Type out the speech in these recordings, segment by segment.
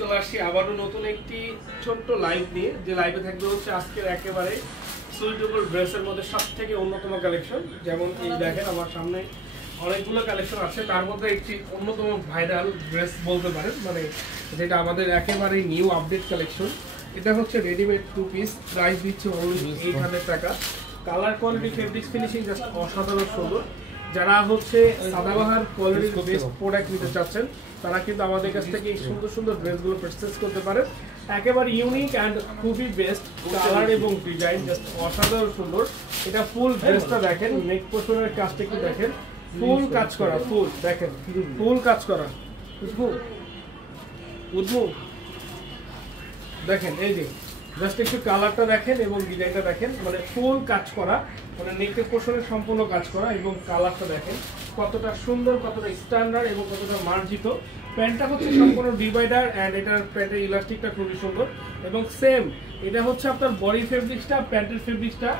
চলে আসছি আবারও নতুন একটি ছোট্ট লাইভ নিয়ে, যে লাইভে থাকবে হচ্ছে আজকের একেবারে সুইটেবল ড্রেসের মধ্যে সবথেকে অন্যতম কালেকশন। যেমন এই দেখেন আমার সামনে অনেকগুলো কালেকশন আছে, তার মধ্যে একটি অন্যতম ভাইরাল ড্রেস বলতে পারেন, মানে যেটা আমাদের একেবারে নিউ আপডেট কালেকশন। এটা হচ্ছে রেডিমেড 2 পিস, প্রাইস দিচ্ছে অনলি 800 টাকা। Colour quality fabrics finishing just অসাধারণ সুন্দর। যারা হচ্ছে সাদাবাহার কোয়ালিটির বেস্ট প্রোডাক্ট নিতে চাচ্ছেন তারা কিন্তু আমাদের কাছ থেকে এই সুন্দর সুন্দর ড্রেসগুলো পারচেজ করতে পারেন। একেবারে ইউনিক অ্যান্ড খুবই বেস্ট কালার এবং ডিজাইন জাস্ট অসাধারণ সুন্দর। এটা ফুল ড্রেসটা দেখেন, নেক পোর্শনের কাজটা একটু দেখেন, ফুল কাজ করা, ফুল দেখেন, ফুল কাজ করা, বুঝবো দেখেন, এই যে জাস্ট একটু কালারটা দেখেন এবং ডিজাইনটা দেখেন, মানে ফুল কাজ করা, মানে নেকের পোর্শনে সম্পূর্ণ কাজ করা এবং কালারটা দেখেন কতটা সুন্দর, কতটা স্ট্যান্ডার্ড এবং কতটা মার্জিত। প্যান্টটা হচ্ছে সম্পূর্ণ ডিভাইডার অ্যান্ড এটার প্যান্টের ইলাস্টিকটা খুবই সুন্দর এবং সেম এটা হচ্ছে আপনার বডি ফেব্রিক্সটা, প্যান্টের ফেব্রিক্সটা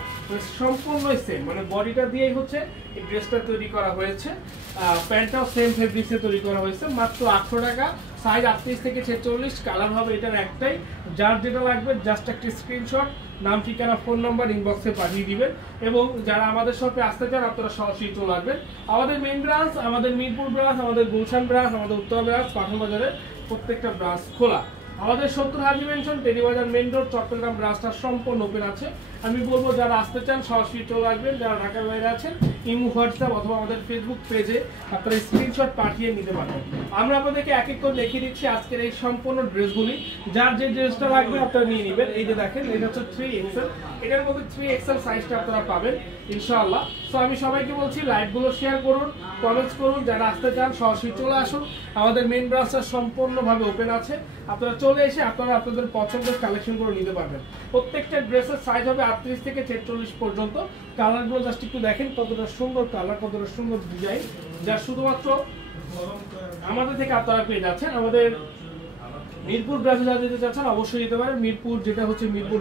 সম্পূর্ণই সেম, মানে বডিটা দিয়েই হচ্ছে এই ড্রেসটা তৈরি করা হয়েছে। প্যান্টটাও সেম ফেব্রিক্সে তৈরি করা হয়েছে, মাত্র 800 টাকা। সাইজ 38 থেকে 46, কালার হবে এটার একটাই। যার যেটা লাগবে জাস্ট একটা স্ক্রিনশট, নাম, ঠিকানা, ফোন নাম্বার ইনবক্সে পাঠিয়ে দিবেন। এবং যারা আমাদের শপে আসতে চান আপনারা সরাসরি চলে আসবেন। আমাদের মেইন ব্রাঞ্চ, আমাদের মিরপুর ব্রাঞ্চ, আমাদের গুলশান ব্রাঞ্চ, আমাদের উত্তর ব্রাঞ্চ, পাঠান বাজারে প্রত্যেকটা ব্রাঞ্চ খোলা। আমাদের 70 Haji mansion, Terribazar main road, Chattogram ব্রাঞ্চটা সম্পূর্ণ ওপেন আছে। আমি বলবো যারা আসতে চান সরাসরি চলে আসবেন, যারা ঢাকার বাইরে আছেন ইমো, হোয়াটসঅ্যাপ অথবা আমাদের ফেসবুক পেজে আপনারা স্ক্রিনশট পাঠিয়ে নিতে পারবেন। আমরা আপনাদেরকে এক এক করে দেখিয়ে দিচ্ছি আজকের এই সম্পূর্ণ ড্রেসগুলি। যার যে ড্রেসটা লাগবে আপনারা নিয়ে নেবেন। এই যে দেখেন, এটা হচ্ছে 3XL, এটার মধ্যে 3XL সাইজটা আপনারা পাবেন ইনশাআল্লাহ। সো আমি সবাইকে বলছি লাইভগুলো শেয়ার করুন, কমেন্টস করুন। যারা আসতে চান সরাসরি চলে আসুন, আমাদের মেইন ব্রাঞ্চটা সম্পূর্ণভাবে ওপেন আছে। আপনারা চলে এসে আপনারা আপনাদের পছন্দের কালেকশনগুলো নিতে পারবেন। প্রত্যেকটা ড্রেসের সাইজ হবে 38 থেকে 46 পর্যন্ত। কালারগুলো জাস্ট একটু দেখেন কতটা সুন্দর কালার, কতটা সুন্দর ডিজাইন, যা শুধুমাত্র আমাদের থেকে আপনারা পেয়ে যাচ্ছেন। আমাদের মিরপুর ব্রাঞ্চে যারা যেতে চাচ্ছেন অবশ্যই যেতে পারেন। মিরপুর যেটা হচ্ছে মিরপুর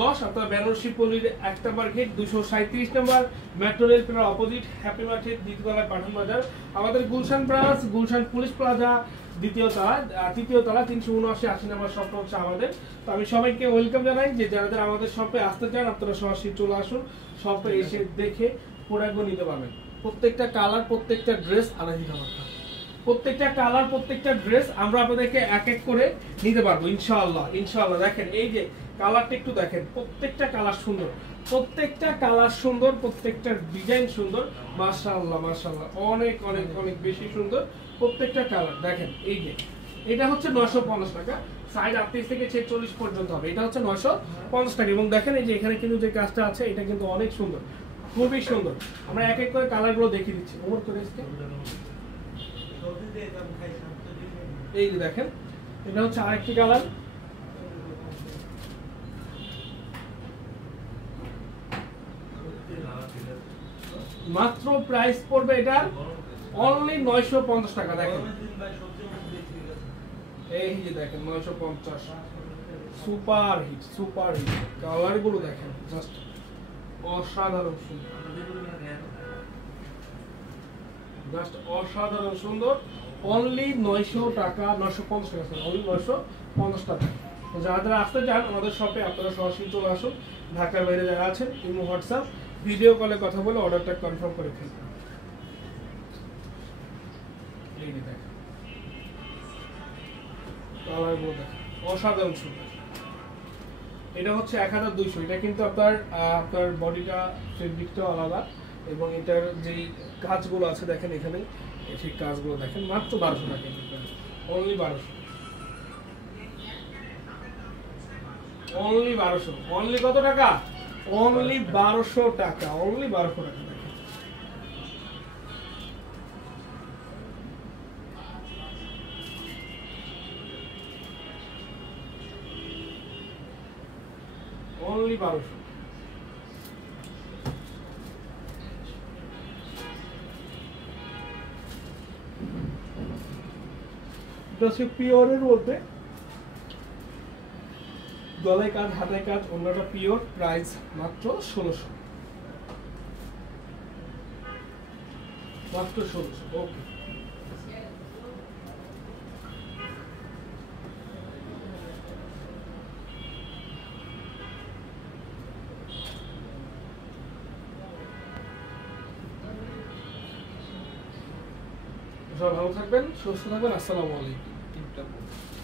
10, আপনার বেনারসি পল্লীর 1 নম্বর গেট, 237 নম্বর মেট্রো রেল প্লাজার অপোজিট, হ্যাপি মার্কেট, দ্বিতীয়তলায় পাঠান বাজার। আমাদের Gulshan branch, Gulshan police plaza, তৃতীয় তলা 379-80 নম্বর শপ হচ্ছে আমাদের। তো আমি সবাইকে ওয়েলকাম জানাই যে যারা আমাদের শপে আসতে চান আপনারা সরাসরি চলে আসুন, শপে এসে দেখে প্রোডাক্টগুলো নিতে পারবেন। প্রত্যেকটা কালার, প্রত্যেকটা ড্রেস আলাদা, প্রত্যেকটা কালার, প্রত্যেকটা ড্রেস আমরা আপনাদেরকে এক এক করে নিতে পারবো ইনশাআল্লাহ। ইনশাআল্লাহ দেখেন, এই যে কালারটা একটু দেখেন, প্রত্যেকটা কালার সুন্দর, প্রত্যেকটা কালার সুন্দর, প্রত্যেকটা ডিজাইন সুন্দর। মাশাআল্লাহ মাশাআল্লাহ, অনেক অনেক অনেক বেশি সুন্দর প্রত্যেকটা কালার দেখেন। এই যে এটা হচ্ছে 950 টাকা, সাইজ 38 থেকে 46 পর্যন্ত হবে। এটা হচ্ছে 950 টাকা এবং দেখেন এই যে এখানে কিন্তু যে কাজটা আছে এটা কিন্তু অনেক সুন্দর, খুবই সুন্দর। আমরা এক এক করে কালারগুলো দেখিয়ে দিচ্ছি। ওভার করে এই যে দেখেন, এটা হচ্ছে আরেকটি কালার, মাত্র প্রাইস পড়বে এটা অনলি 950 টাকা। দেখেন এই যে দেখেন 950, super hit, super hit. Colour গুলো দেখেন জাস্ট অসাধারণ সুন্দর, জাস্ট অসাধারণ সুন্দর। অনলি 900 টাকা, 950 টাকা, অনলি 950 টাকা। যারা আসতে চান আমাদের শপে আপনারা সরাসরি চলে আসুন। ঢাকার বাইরে যারা আছেন ইমো, হোয়াটসঅ্যাপ, ভিডিও কলে কথা বলে অর্ডারটা কনফার্ম করে ফেলবেন। এই যে দেখেন কালারগুলো দেখেন অসাধারণ সুন্দর। এটা হচ্ছে 1200, এটা কিন্তু আপনার বডিটা ফেব্রিকটা আলাদা এবং এটার যেই কাজগুলো আছে দেখেন এখানে, সেই কাজগুলো দেখেন। মাত্র 1200 টাকা, অনলি 1200, অনলি 1200। অনলি কত টাকা? অনলি 1200 টাকা, অনলি 1200 টাকা। অনলি 1200। পিওরের মধ্যে গলায় কাজ, হাতায় কাজ, অন্যটা পিওর। প্রাইস মাত্র 1600, মাত্র 1600। ওকে, সবাই ভালো থাকবেন, সুস্থ থাকবেন। আসসালামু আলাইকুম।